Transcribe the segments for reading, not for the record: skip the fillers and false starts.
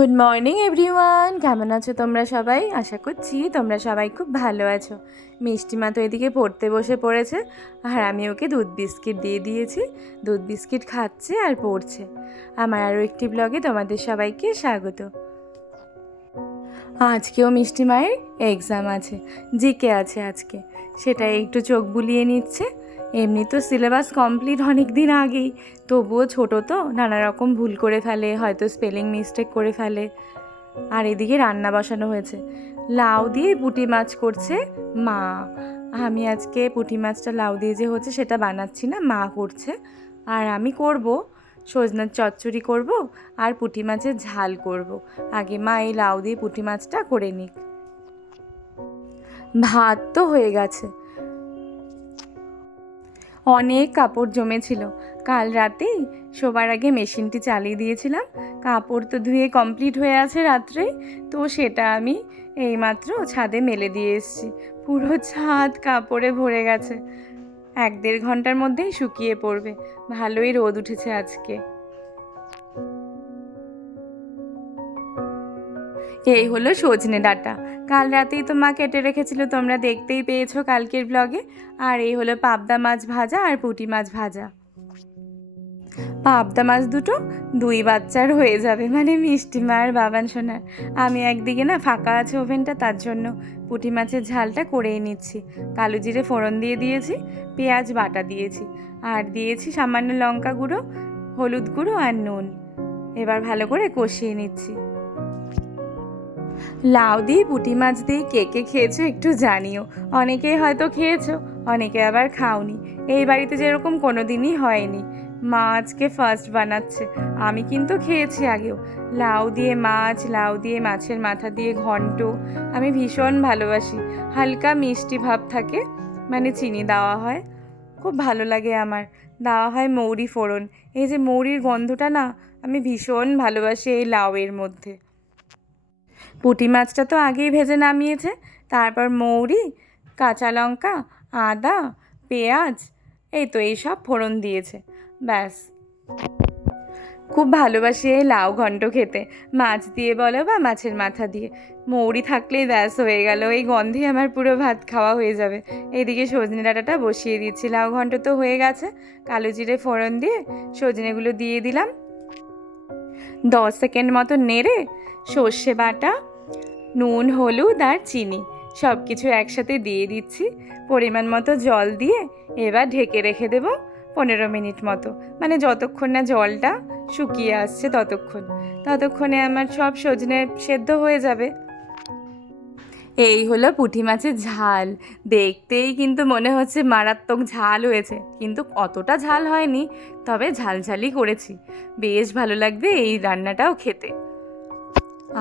Good morning everyone, কেমন আছো তোমরা সবাই? আশা করছি তোমরা সবাই খুব ভালো আছো। মিষ্টিমা তো এদিকে পড়তে বসে পড়েছে, আর আমি ওকে দুধ বিস্কিট দিয়ে দিয়েছি। দুধ বিস্কিট খাচ্ছে আর পড়ছে। আমার আরও একটি ব্লগে তোমাদের সবাইকে স্বাগত। আজকেও মিষ্টি মায়ের এক্সাম আছে, জিকে আছে আজকে, সেটাই একটু চোখ বুলিয়ে নিচ্ছে। এমনি তো সিলেবাস কমপ্লিট অনেক দিন আগেই, তবুও ছোটো তো নানা রকম ভুল করে ফেলে, হয়তো স্পেলিং মিস্টেক করে ফেলে। আর এদিকে রান্না বসানো হয়েছে, লাউ দিয়ে পুঁটি মাছ করছে মা। আমি আজকে পুঁটি মাছটা লাউ দিয়ে যে হচ্ছে সেটা বানাচ্ছি না, মা করছে। আর আমি করব সজনার চচ্চড়ি করব আর পুঁটি মাছের ঝাল করব। আগে মা এই লাউ দিয়ে পুঁটি মাছটা করে নিক। ভাত তো হয়ে গেছে, অনেক কাপড় জমেছিল। কাল রাতেই শোবার আগে মেশিনটি চালিয়ে দিয়েছিলাম, কাপড় তো ধুয়ে কমপ্লিট হয়ে আছে রাত্রেই। তো সেটা আমি এইমাত্র ছাদে মেলে দিয়ে এসেছি। পুরো ছাদ কাপড়ে ভরে গেছে, 1-1.5 ঘন্টার মধ্যেই শুকিয়ে পড়বে। ভালোই রোদ উঠেছে আজকে। এই হলো সজনে ডাঁটা, কাল রাতেই তো মা কেটে রেখেছিল, তোমরা দেখতেই পেয়েছো কালকের ব্লগে। আর এই হলো পাবদা মাছ ভাজা আর পুঁটি মাছ ভাজা। পাবদা মাছ দুটো 2 বাচ্চার হয়ে যাবে, মানে মিষ্টি মা আর বাবান সোনার। আমি একদিকে না ফাঁকা আছে ওভেনটা, তার জন্য পুঁটি মাছের ঝালটা করেই নিচ্ছি। কালো জিরে ফোড়ন দিয়ে দিয়েছি, পেঁয়াজ বাটা দিয়েছি, আর দিয়েছি সামান্য লঙ্কা গুঁড়ো, হলুদ গুঁড়ো আর নুন। এবার ভালো করে কষিয়ে নিচ্ছি। লাউ দিয়ে পুঁটি মাছ দিয়ে কে কে খেয়েছো একটু জানিও। অনেকেই হয়তো খেয়েছো, অনেকে আবার খাওনি। এই বাড়িতে যেরকম কোনো দিনই হয়নি, মা আজকে ফার্স্ট বানাচ্ছে। আমি কিন্তু খেয়েছি আগেও লাউ দিয়ে মাছ, লাউ দিয়ে মাছের মাথা দিয়ে ঘন্ট। আমি ভীষণ ভালোবাসি, হালকা মিষ্টি ভাব থাকে, মানে চিনি দেওয়া হয়, খুব ভালো লাগে আমার। দেওয়া হয় মৌরি ফোড়ন, এই যে মৌরির গন্ধটা না আমি ভীষণ ভালোবাসি এই লাউয়ের মধ্যে। পুঁটি মাছটা তো আগেই ভেজে নামিয়েছে, তারপর মৌরি, কাঁচা লঙ্কা, আদা, পেঁয়াজ, এই তো এইসব ফোড়ন দিয়েছে, ব্যাস। খুব ভালোবাসি এই লাউ ঘন্ট খেতে, মাছ দিয়ে বলো বা মাছের মাথা দিয়ে। মৌরি থাকলেই ব্যাস হয়ে গেল, এই গন্ধে আমার পুরো ভাত খাওয়া হয়ে যাবে। এদিকে সজনে ডাঁটাটা বসিয়ে দিচ্ছি, লাউ ঘন্ট তো হয়ে গেছে। কালো জিরে ফোড়ন দিয়ে সজনেগুলো দিয়ে দিলাম, 10 সেকেন্ড মতো নেড়ে সর্ষে বাটা, নুন, হলুদ আর চিনি সব কিছু একসাথে দিয়ে দিচ্ছি। পরিমাণ মতো জল দিয়ে এবার ঢেকে রেখে দেব 15 মিনিট মতো, মানে যতক্ষণ না জলটা শুকিয়ে আসছে ততক্ষণে আমার সব সজনে সেদ্ধ হয়ে যাবে। এই হলো পুঁটি মাছের ঝাল। দেখতেই কিন্তু মনে হচ্ছে মারাত্মক ঝাল হয়েছে, কিন্তু অতটা ঝাল হয়নি, তবে ঝালঝালই করেছি। বেশ ভালো লাগবে এই রান্নাটাও খেতে।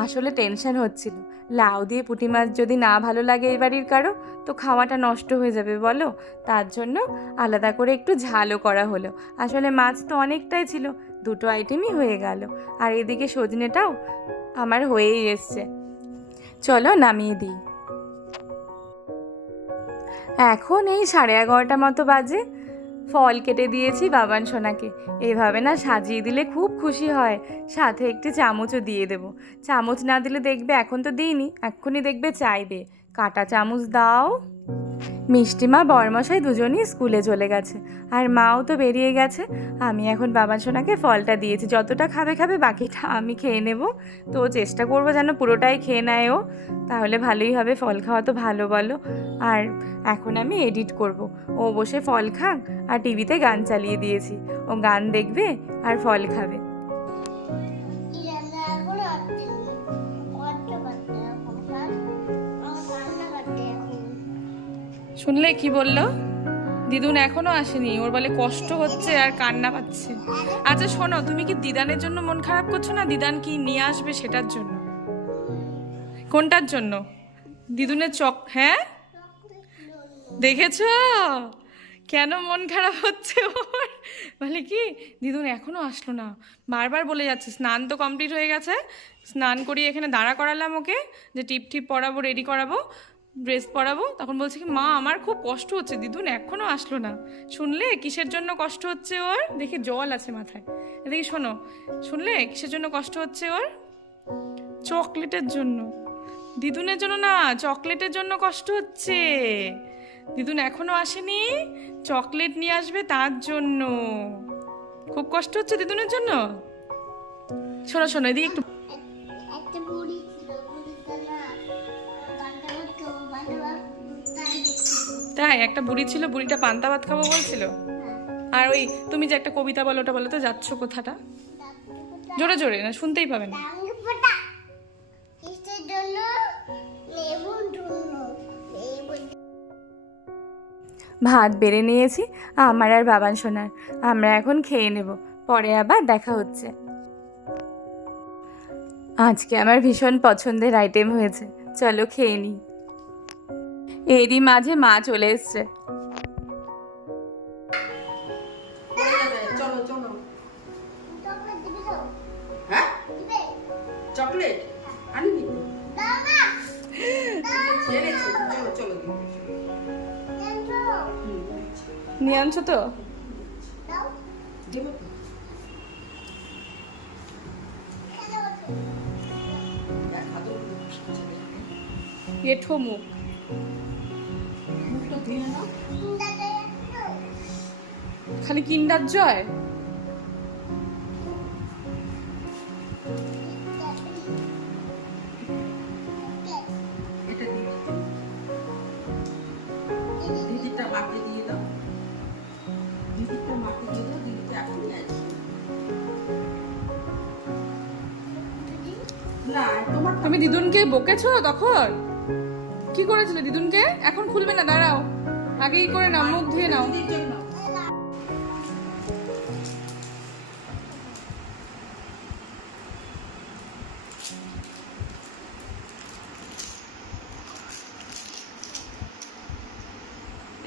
আসলে টেনশন হচ্ছিল, লাউ দিয়ে পুঁটি মাছ যদি না ভালো লাগে এই বাড়ির কারো, তো খাওয়াটা নষ্ট হয়ে যাবে বলো। তার জন্য আলাদা করে একটু ঝালও করা হলো। আসলে মাছ তো অনেকটাই ছিল, 2টো আইটেমই হয়ে গেল। আর এদিকে সজনেটাও আমার হয়েই এসছে, চলো নামিয়ে দিই। এখন এই 11:30 মতো বাজে। ফল কেটে দিয়েছি বাবান সোনাকে, এভাবে না সাজিয়ে দিলে খুব খুশি হয়। সাথে একটি চামচও দিয়ে দেব, চামচ না দিলে দেখবে, এখন তো দিইনি, এক্ষুনি দেখবে চাইবে কাঁটা চামচ দাও। মিষ্টিমা বরমশাই দুজনই স্কুলে চলে গেছে, আর মাও তো বেরিয়ে গেছে। আমি এখন বাবান সোনাকে ফলটা দিয়েছি, যতটা খাবে খাবে, বাকিটা আমি খেয়ে নেব। তো চেষ্টা করবো যেন পুরোটাই খেয়ে নেয় ও, তাহলে ভালোই হবে। ফল খাওয়া তো ভালো বলো। আর এখন আমি এডিট করব, ও বসে ফল খাক, আর টিভিতে গান চালিয়ে দিয়েছি, ও গান দেখবে আর ফল খাবে। শুনলে কি বললো? দিদুন এখনো আসেনি, ওর বলে কষ্ট হচ্ছে আর কান্না পাচ্ছে। আচ্ছা শোনো, তুমি কি দিদানের জন্য মন খারাপ করছো না? দিদান কি নিয়ে আসবে সেটার জন্য? কোনটার জন্য? দিদুনের হ্যাঁ, দেখেছো কেন মন খারাপ হচ্ছে ওর? বলে কি দিদুন এখনো আসলো না, বারবার বলে যাচ্ছে। স্নান তো কমপ্লিট হয়ে গেছে, স্নান করিয়ে এখানে দাঁড়া করালাম ওকে, যে টিপ টিপ পরাবো, রেডি করাবো, ড্রেস পরাবো। তখন বলছে কি মা আমার খুব কষ্ট হচ্ছে, দিদুন এখনো আসলো না। শুনলে কিসের জন্য কষ্ট হচ্ছে ওর? দেখি জল আছে মাথায়। দেখি শোনো, শুনলে কিসের জন্য কষ্ট হচ্ছে ওর? চকলেটের জন্য, দিদুনের জন্য না, চকলেটের জন্য কষ্ট হচ্ছে। দিদুন এখনো আসেনি, চকলেট নিয়ে আসবে তার জন্য। খুব কষ্ট হচ্ছে দিদুনের জন্য। শোনো শোনো, এদিকে একটু। একটা বুড়ি ছিল, বুড়িটা না পান্তা ভাত খাবো, পান্তা ভাত তাই দেখছিল। তাই একটা বুড়ি ছিল, বুড়িটা পান্তা ভাত খাবো বলছিল। আর ওই তুমি যে একটা কবিতা বলো, ওটা বলো তো, যাচ্ছ কোথাটা? জোরে জোরে, না শুনতেই পাবে না। কিসের জন্য? লেবুর জন্য। ভাত বেড়ে নিয়েছি আমার আর বাবান সোনার, আমরা এখন খেয়ে নেব, পরে আবার দেখা হচ্ছে। আজকে আমার ভীষণ পছন্দের আইটেম হয়েছে, চলো খেয়ে নিই। এরই মাঝে মা চলে এসছে। চলো চলো। চকলেট দিবি তো? হ্যাঁ, দিবে? চকলেট আনিনি তো। দাও না। ছেড়েছি, চলো চলো দিবো। দেন তো। নিয়ে আনছো তো? দাও। দেবো তো। খেলে বসো। এক হাতে এঠো মুখ। মুখটা ধুয়ে নাও। দাদা একটু। খালি কিন্ডার জয়। এটা দিদিটা মাকে দিয়ে দাও। দিদিটা মাকে দিয়ে দাও, দিদিটা এখনই আসবে। না তোমার তুমি দিদুনকে বকেছো তখন? কি করেছিলে দিদুনকে? এখন খুলবে না, দাঁড়াও, আগেই করে নাও, মুখ ধুয়ে নাও। দিদির জন্য।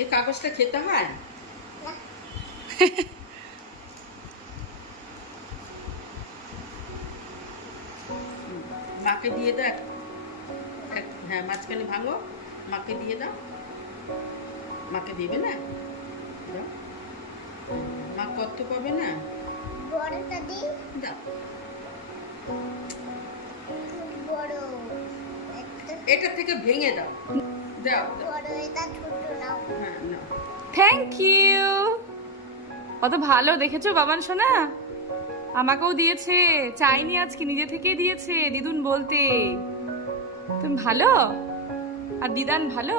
এই কাগজটা খেতে হয়? মাকে দিয়ে দাও। হ্যাঁ, মাঝখানে ভাঙো, মাকে দিয়ে দাও। মাকে দেবে না? দাও। মা কত পাবে না? বড়টা দি। দাও। বড় একটা এটা থেকে ভেঙে দাও। দাও দাও। বড়, এটা ছোট নাও। হ্যাঁ নাও। Thank you. কত ভালো দেখেছো বাবান সোনা, আমাকেও দিয়েছে, চাইনি আজকে, নিজে থেকেই দিয়েছে দিদুন বলতে। তুমি ভালো, আর দিদান ভালো।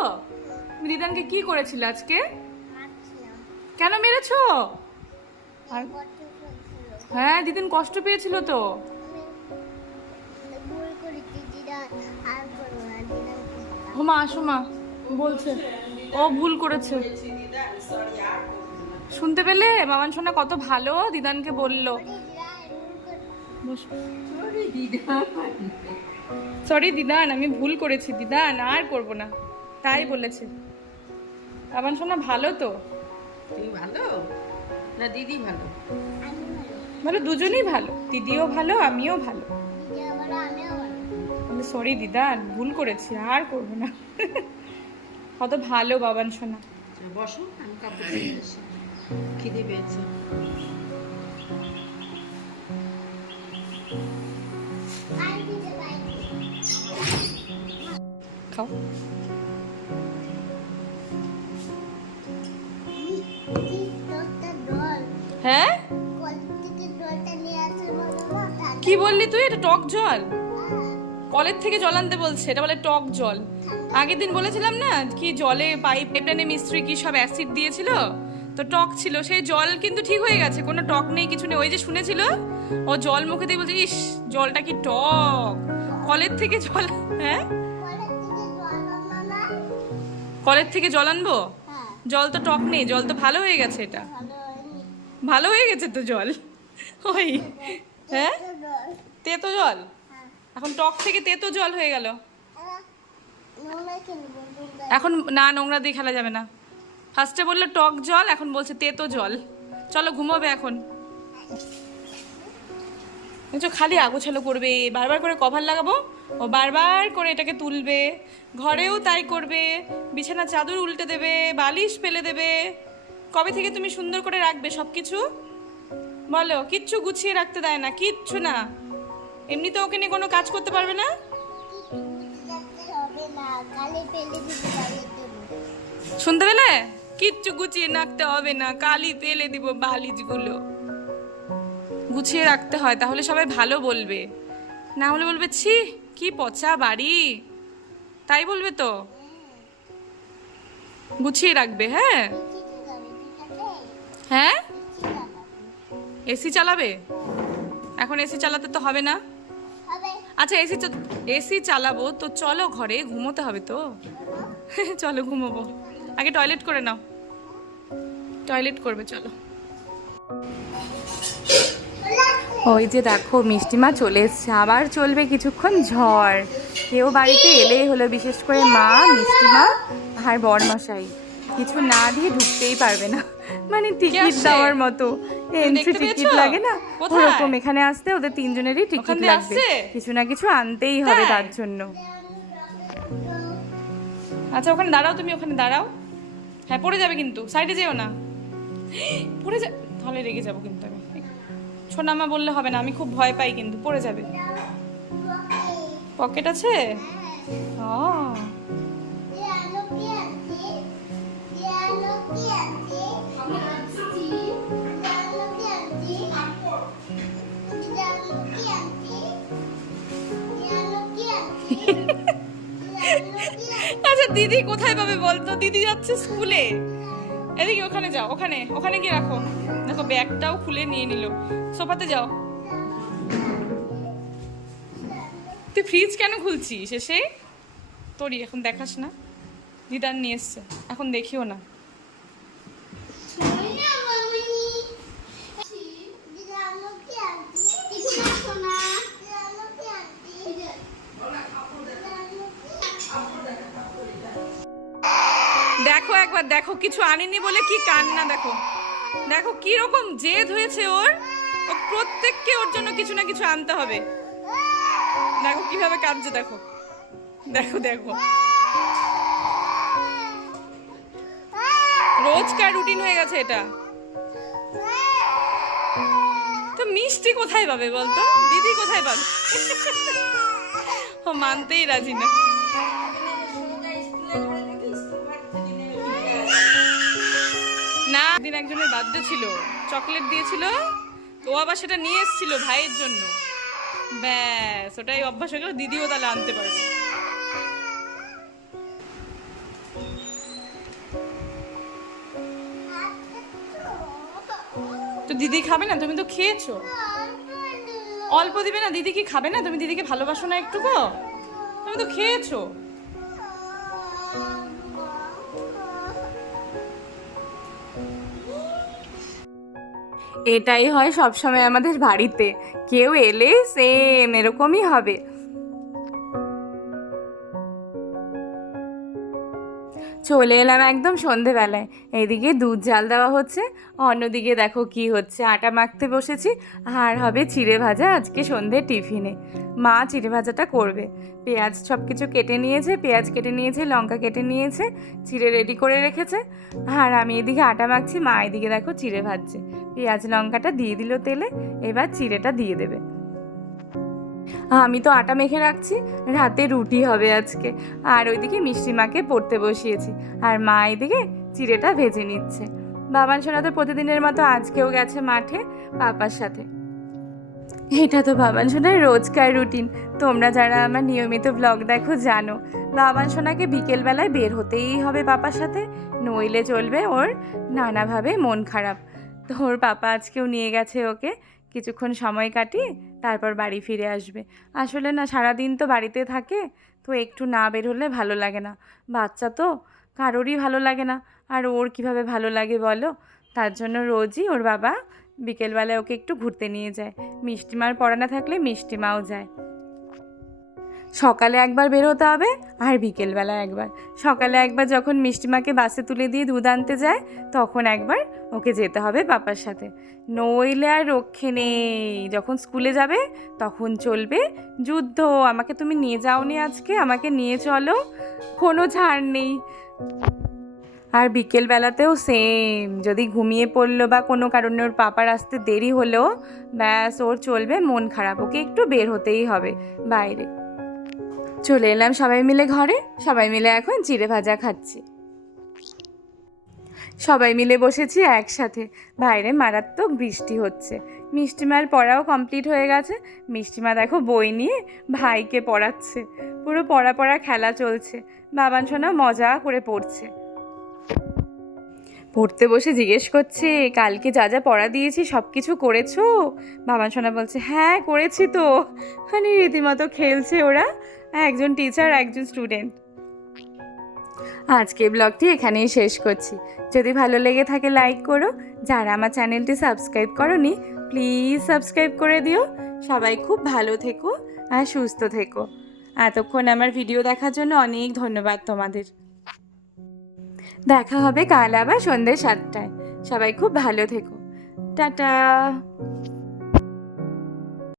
তুমি দিদানকে কি করেছিলে আজকে? মারছিলাম। কেন মেরেছো? আর কষ্ট হয়েছিল। হ্যাঁ, দিদিন কষ্ট পেয়েছিল তো। আমি ভুল করেছি দিদা, আর করবো না দিদা। ও মা, আসো মা, বলছে ও ভুল করেছে। শুনতে পেলে বাবান সোনা কত ভালো, দিদানকে বললো। সরি দিদান, আমি ভুল করেছি দিদান, আর করব না, তাই বলেছে। বাবান সোনা ভালো তো? তুমি ভালো না দিদি ভালো? আমি ভালো। ভালো, দুজনেই ভালো, দিদিও ভালো আমিও ভালো। দিদি ভালো, আমিও ভালো। সরি দিদান, ভুল করেছি, আর করব না। কত ভালো বাবান সোনা। বসো, আমি কাপড় দিয়ে আসি, খিদে পেয়েছে। আর দিতে পারি। খাও। দিদি, তোরটা ডল। হ্যাঁ, কলেজ থেকে ডলটা নিয়ে আসে বলবো তাহলে। কি বললি তুই? এটা টক জল? কলের থেকে জল আনতে বলছে, এটা বলে টক জল। আগের দিন বলেছিলাম না কি জলে পাইপলাইনে মিস্ত্রি কি সব অ্যাসিড দিয়েছিল, তো টক ছিল, সেই জল কিন্তু ঠিক হয়ে গেছে, কোনো টক নেই, কিছু নেই। ওই যে শুনেছিল, ও জল মুখে দিয়ে বলছে, ইস জলটা কি টক, কলের থেকে জল। হ্যাঁ, কলেজ থেকে জল আনো না? কলের থেকে জল আনবো? হ্যাঁ, জল তো টক নেই, জল তো ভালো হয়ে গেছে, এটা ভালো হয়নি। ভালো হয়ে গেছে তো জল। ওই হ্যাঁ, তো ডল। তেতো জল, হ্যাঁ। এখন টক থেকে তেতো জল হয়ে গেল। নোংরা কিনবো, নোংরা। এখন না, নোংরা দিয়ে খেলা যাবে না। ফার্স্টে বললো টক জল, এখন বলছে তেতো জল। চলো ঘুমোবে এখন। দেখছো খালি আগোছালো করবে, বারবার করে কভার লাগাবো, ও বারবার করে এটাকে তুলবে, ঘরেও তাই করবে, বিছানা চাদর উল্টে দেবে, বালিশ ফেলে দেবে। কবে থেকে তুমি সুন্দর করে রাখবে সব কিছু? বলো, কিচ্ছু গুছিয়ে রাখতে দেয় না, কিচ্ছু না। এমনি তো ওকে নিয়ে কোনো কাজ করতে পারবে না। রাখতে হবে না, কালে পেলে দিতে পারিয়ে দেবো। শুনতে পেলে? কিচ্ছু গুছিয়ে রাখতে হবে না, কালই ফেলে দিব বালিশগুলো। গুছিয়ে রাখতে হয়, তাহলে সবাই ভালো বলবে, না হলে বলবে ছি কি পচা বাড়ি, তাই বলবে তো। গুছিয়ে রাখবে, হ্যাঁ ঠিক আছে, ঠিক আছে? হ্যাঁ। ঠিক আছে। এসি চালাবে? এখন এসি চালাতে তো হবে না। হবে। আচ্ছা এসি চালাবো তো, চলো ঘরে ঘুমোতে হবে তো। চলো ঘুমোবো, আগে টয়লেট করে নাও। টয়লেট করবে, চলো। ওই যে দেখো মিষ্টিমা চলে এসছে, আবার চলবে কিছুক্ষণ ঝড়। কেউ বাড়িতে এলেই হলো, বিশেষ করে মা, মিষ্টিমা আর বরমশাই কিছু না দিয়ে ঢুকতেই পারবে না, মানে টিকিট আসছে? দেওয়ার মতো। এন্ট্রি দেখতে টিকিট পেয়েছো? লাগে না, কোথায়? ওরকম এখানে আসতে ওদের তিনজনেরই টিকিট ওখান দিয়ে লাগবে, আসছে? কিছু না কিছু আনতেই হবে তাই? তার জন্য। আচ্ছা ওখানে দাঁড়াও, তুমি ওখানে দাঁড়াও। হ্যাঁ পড়ে যাবে কিন্তু, সাইডে যেও না, পড়ে যা, তাহলে রেগে যাবো কিন্তু আমি। সোনামা বললে হবে না, আমি খুব ভয় পাই কিন্তু, পড়ে যাবে। পকেট আছে? ও আচ্ছা দিদি কোথায় পাবে বলতো? দিদি যাচ্ছে স্কুলে। এদিকে ওখানে যাও, ওখানে ওখানে গিয়ে রাখো। দেখো ব্যাগটাও খুলে নিয়ে নিল। সোফাতে যাও। তুই ফ্রিজ কেন খুলছিস এসে? তোরই এখন দেখাস না, দিদার নিয়ে এসছে, এখন দেখিও না। দেখো একবার দেখো, কিছু আনিনি বলে কি কান্না, দেখো দেখো কি রকম জেদ হয়েছে ওর। ও প্রত্যেককে ওর জন্য কিছু না কিছু আনতে হবে। দেখো কিভাবে কাঁদছে, দেখো দেখো দেখো, রোজকার রুটিন হয়ে গেছে এটা। তো মিষ্টি কোথায় পাবে বলতো? দিদি কোথায় পাবে? ও মানতেই রাজি না। না দিন একজনের বার্থডে ছিল, চকলেট দিয়েছিল, তো ও আবার সেটা নিয়ে এসেছিল ভাইয়ের জন্য। ব্যাস ওটাই অভ্যাস হয়ে গেল, দিদিও তাহলে আনতে পারবে। তো দিদি খাবে না? তুমি তো খেয়েছো। অল্প দিবে না? দিদি কি খাবে না? তুমি দিদিকে ভালোবাসো না একটু গো? তুমি তো খেয়েছো। এটাই হয় সবসময় আমাদের বাড়িতে, কেউ এলে সেম এরকমই হবে। চলে এলাম একদম সন্ধেবেলায়, এইদিকে দুধ জাল দেওয়া হচ্ছে, অন্যদিকে দেখো কি হচ্ছে, আটা মাখতে বসেছি, আর হবে চিড়ে ভাজা আজকে সন্ধে টিফিনে। মা চিড়ে ভাজাটা করবে, পেঁয়াজ সব কিছু কেটে নিয়েছে, পেঁয়াজ কেটে নিয়েছে, লঙ্কা কেটে নিয়েছে, চিড়ে রেডি করে রেখেছে, আর আমি এদিকে আটা মাখছি, মা এদিকে দেখো চিড়ে ভাজছে। পেঁয়াজ লঙ্কাটা দিয়ে দিল তেলে, এবার চিড়েটা দিয়ে দেবে। আমি তো আটা মেখে রাখছি, রাতে রুটি হবে আজকে, আর ওইদিকে মিষ্টিমাকে পড়তে বসিয়েছি, আর মা এদিকে চিড়েটা ভেজে নিচ্ছে। বাবান সোনা তো প্রতিদিনের মতো আজকেও গেছে মাঠে পাপার সাথে। এটা তো বাবান সোনার রোজকার রুটিন, তোমরা যারা আমার নিয়মিত ব্লগ দেখো জানো, বাবান সোনাকে বিকেলবেলায় বের হতেই হবে পাপার সাথে, নইলে চলবে ওর নানাভাবে মন খারাপ। তো ওর পাপা আজকেও নিয়ে গেছে ওকে, কিছুক্ষণ সময় কাটিয়ে তারপর বাড়ি ফিরে আসবে। আসলে না সারাদিন তো বাড়িতে থাকে, তো একটু না বের হলে ভালো লাগে না, বাচ্চা তো কারোরই ভালো লাগে না, আর ওর কিভাবে ভালো লাগে বলো? তার জন্য রোজই ওর বাবা বিকেলবেলায় ওকে একটু ঘুরতে নিয়ে যায়। মিষ্টিমার পড়ানো থাকলে মিষ্টিমাও যায়। সকালে একবার বের হতে হবে, আর বিকেলবেলা একবার। সকালে একবার যখন মিষ্টিমাকে বাসে তুলে দিয়ে দুধ আনতে যায়, তখন একবার ওকে যেতে হবে পাপার সাথে, নইলে আর রক্ষে নেই। যখন স্কুলে যাবে তখন চলবে যুদ্ধ, আমাকে তুমি নিয়ে যাওনি আজকে, আমাকে নিয়ে চলো, কোনো ছাড় নেই। আর বিকেলবেলাতেও সেম, যদি ঘুমিয়ে পড়লো বা কোনো কারণে ওর পাপার আসতে দেরি হলো, ব্যাস ওর চলবে মন খারাপ, ওকে একটু বের হতেই হবে বাইরে। চলে এলাম সবাই মিলে ঘরে, সবাই মিলে এখন চিড়ে ভাজা খাচ্ছি। সবাই মিলে বসেছি একসাথে, বাইরে মারাত্মক বৃষ্টি হচ্ছে। মিষ্টিমার পড়াও কমপ্লিট হয়ে গেছে। মিষ্টিমা দেখো বই নিয়ে ভাইকে পড়াচ্ছে, পুরো পড়া খেলা চলছে। বাবান সোনা মজা করে পড়ছে। পড়তে বসে জিজ্ঞেস করছে, কালকে যা যা পড়া দিয়েছি সব কিছু করেছো? বাবান সোনা বলছে, হ্যাঁ করেছি তো। মানে রীতিমতো খেলছে ওরা, একজন টিচার একজন স্টুডেন্ট। আজকে ব্লগটি এখানেই শেষ করছি। যদি ভালো লেগে থাকে লাইক করো, যারা আমার চ্যানেলটি সাবস্ক্রাইব করোনি প্লিজ সাবস্ক্রাইব করে দিও। সবাই খুব ভালো থেকো আর সুস্থ থেকো। এতক্ষণ আমার ভিডিও দেখার জন্য অনেক ধন্যবাদ তোমাদের। দেখা হবে কাল আবার সন্ধ্যে 7টায়। সবাই খুব ভালো থেকো। টাটা।